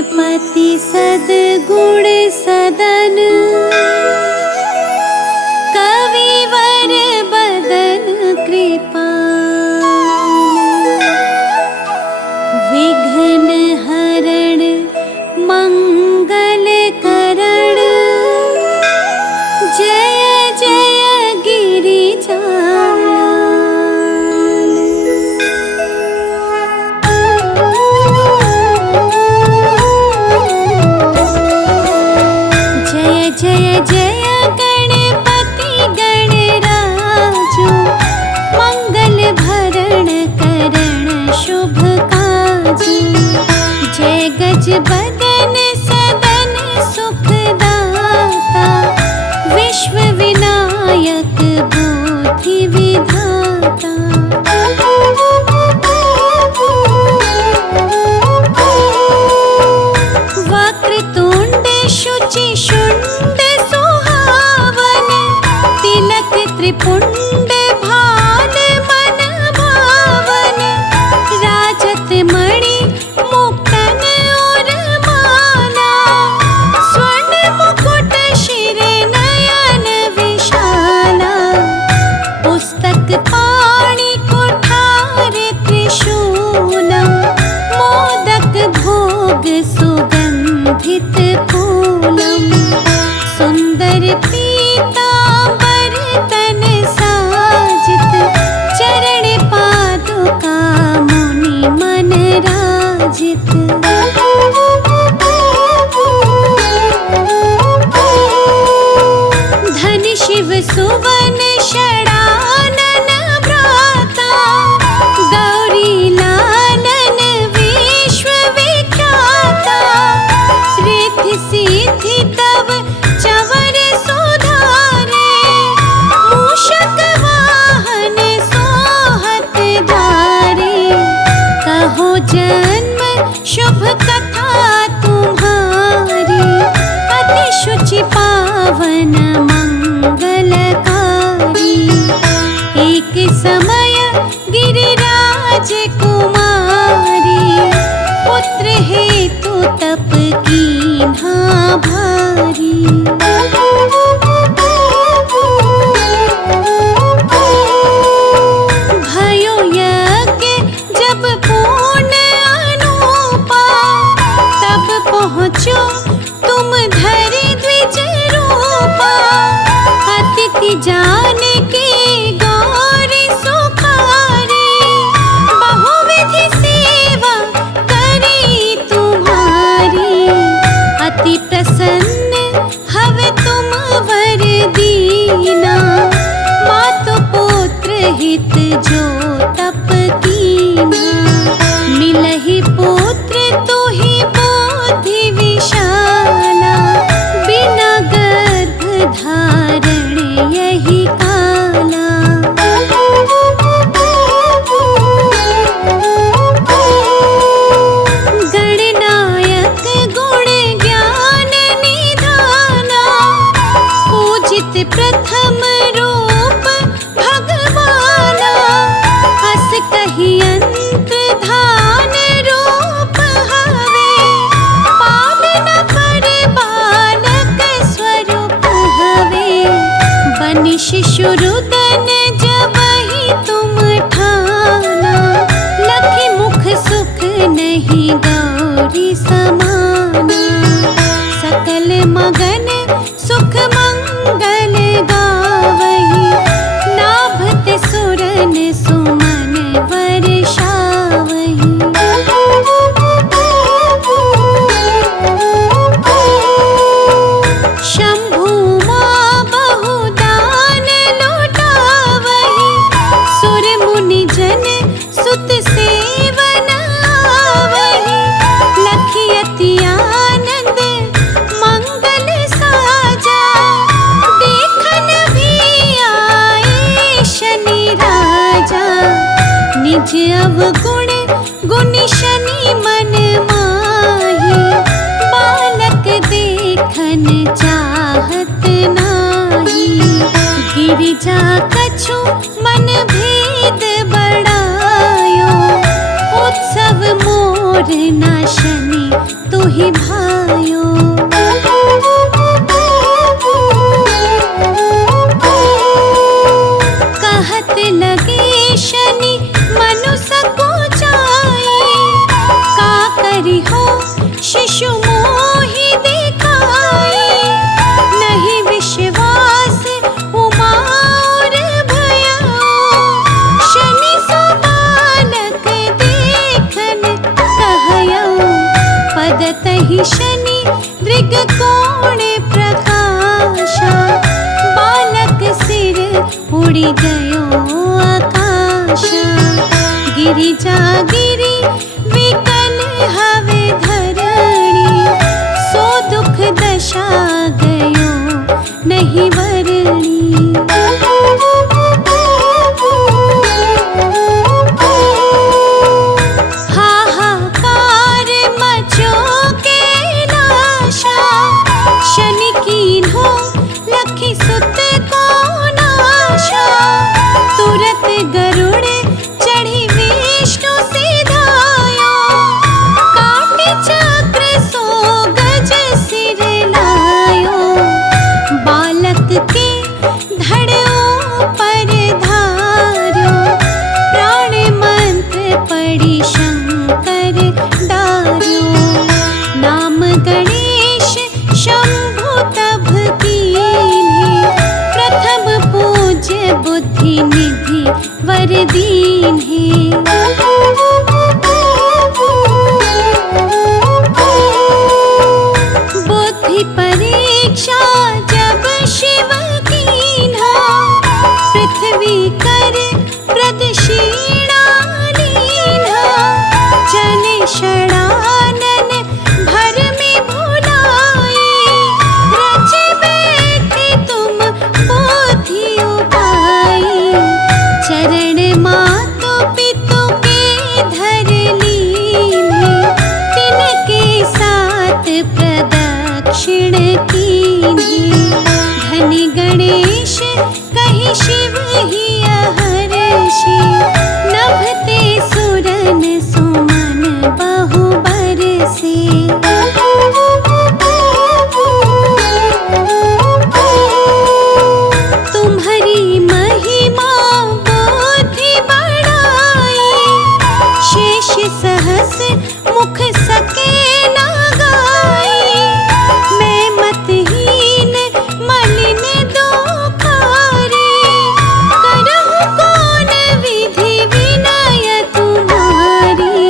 गणपति सद्गुण सदन कविवर बदन कृपाल विघ्न हरण मंगल करण जय जय गिरिजालाल। जय जय जय गणपति गणराजो मंगल भरण करण शुभ काजो। जय गज बदन सदन सुखदाता विश्व विनायक बुद्धि विधाता। वक्रतुंड शुचि शुंड सुहावन तिलक त्रिपुंड भाल मन भावन। राजत मणि मुक्तन और माला स्वर्ण मुकुट शिर नयन विशाला। पुस्तक पाणि कुठार त्रिशूलम मोदक भोग सुगंधित फूलम। सुंदर पीतांबर तन साजित चरण पादुका मुनि मन राजित। धन शिव सुवन षडानन भ्राता गौरी लालन विश्व विख्याता। रिद्धि सिद्धि तव चवर सुधारे मूषक वाहन सोहत धारे। कहो जन्म शुभ कथा तुम्हारी अति शुचि पावन मंगलकारी। एक समय गिरिराज कुमारी पुत्र हेतु तप कीन्हा भारी। भयो यज्ञ जब पूर्ण अनूपा तब पहुँचो तुम धरि द्विज रूपा। अतिथि जान के गौरी सुखारी बहुविधि सेवा करी तुम्हारी। अति प्रसन्न हवे तुम वर दीना मातु पुत्र हित जो तप कीना। मिलहि पुत्र तुहि बुद्धि विशाला बिना गर्भ धारण यही काला। गणनायक गुण ज्ञान निधाना पूजित प्रथम रूप भगवाना। अस कहि अंत धान रूप हवे पालन पर बालक स्वरूप हवे। बनि शिशु रुदन जबहि तुम ठाना लखि मुख सुख नहीं गौरी समाना। सकल मगन सुख मंगल गावहि नाभत सुरन सुमन वर्षावहि। शंभु मां बहुदान लुटाए मोहि भायो। कहत लगे शनि मनु सकुचाई, का करी हो शिशु मोहि दिखाई। नहीं विश्वास उमा और भयो, शनि सो बालक देखन कहयो। पदतहि शनि दृगकोण प्रकाशा, बालक सिर उड़ी गयो आकाशा। गिरिजा गिरि विकल हवे धरणी, सो दुख दशा गयो नहीं वरणी। हाहाकार मचो कैलाशा, शनि कीन्हो लखी सुत को नाशा। तुरत गरुड़ चढ़ी विष्णु सिधायो, काटे चक्र सो गज सिर लायो। बालक के धड़ों पर धारो, प्राण मंत्र पढ़ी शंकर डार्यो। नाम गणेश शंभु तब कीन्हे, प्रथम पूज्य बुद्धि निधि वर दीन्हे। बुद्धि परीक्षा जब शिव कीन्हा, पृथ्वी कर प्रदक्षिणा लीन्हा। चले षडानन भर में भुलाए, रचे बैठे तुम बुद्धि उपाय। चरण मातु पितु के धर लीन्हे, तिनके साथ प्रदक्षिण कीन्हे। धनि गणेश कहि शिव ही हर्षि, नभते सुरन सुमन बहु बरसे। तुम्हारी महिमा बुद्धि बढ़ाई, शेष सहस मुख सके न गाई। मैं मतहीन मलिन दोखारी, करहु कौन विधि विनय तुम्हारी।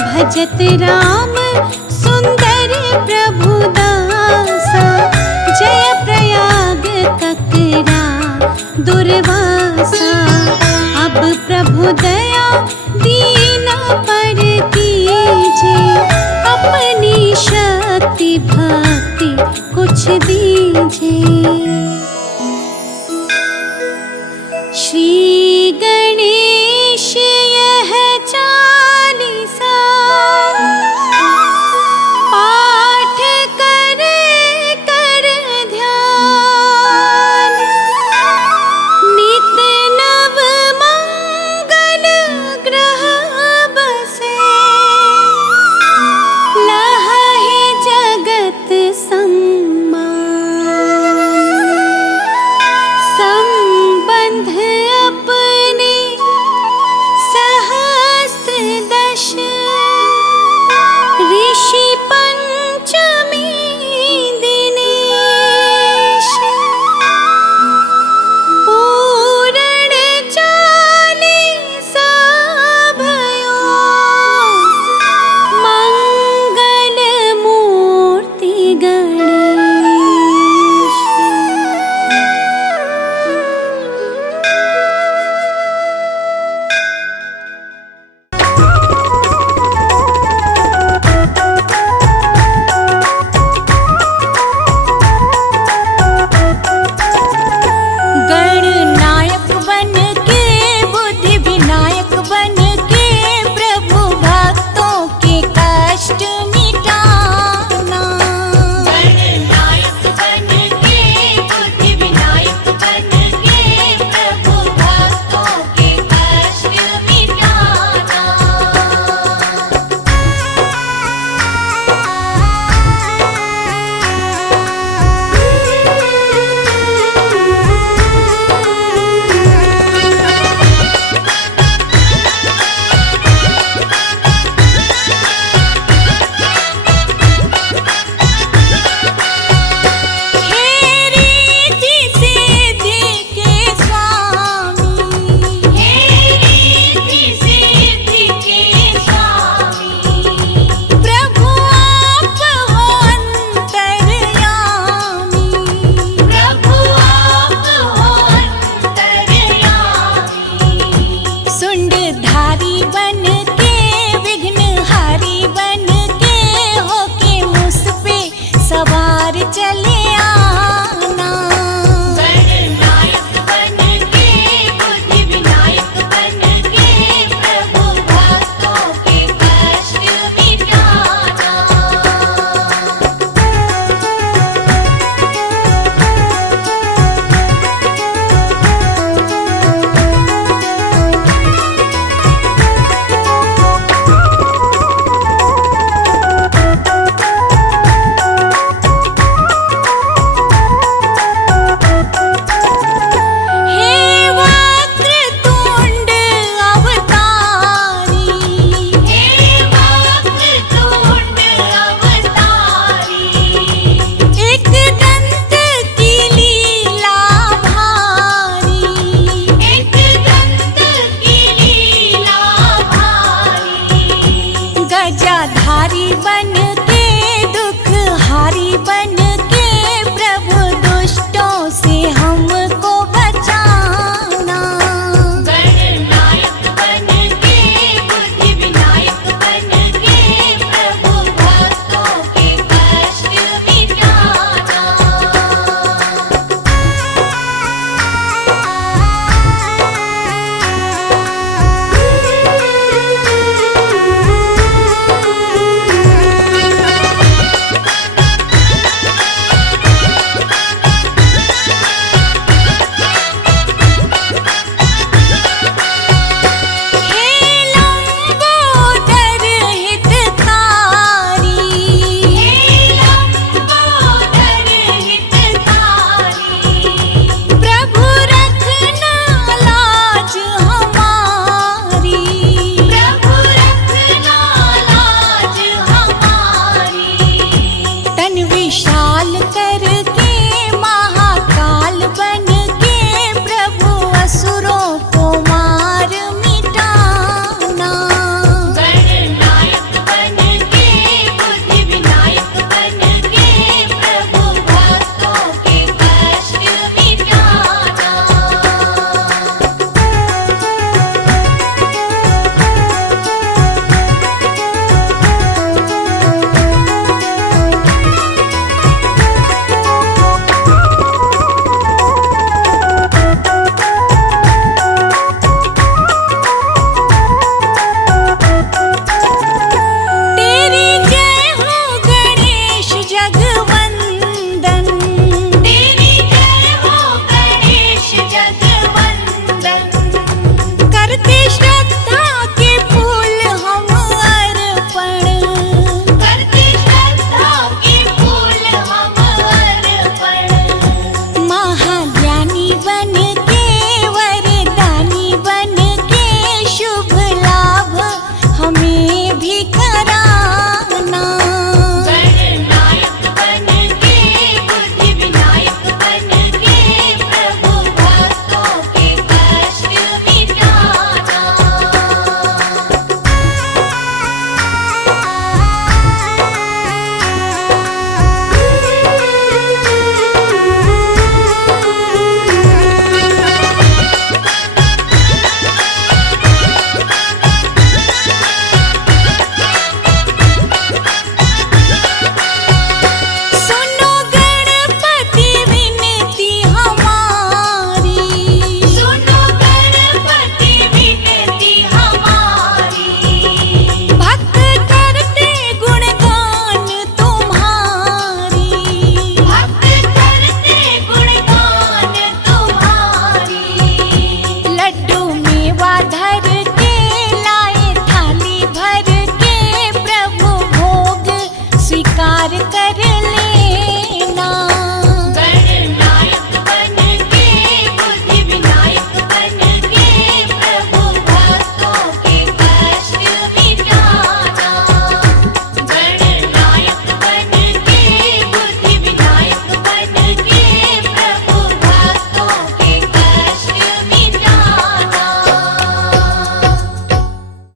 भजत राम सुंदर प्रभु दासा, जय प्रयाग ककरा दुर्वासा। अब प्रभु दया दीन पर कीजे, अपनी शक्ति भक्ति कुछ दीजे।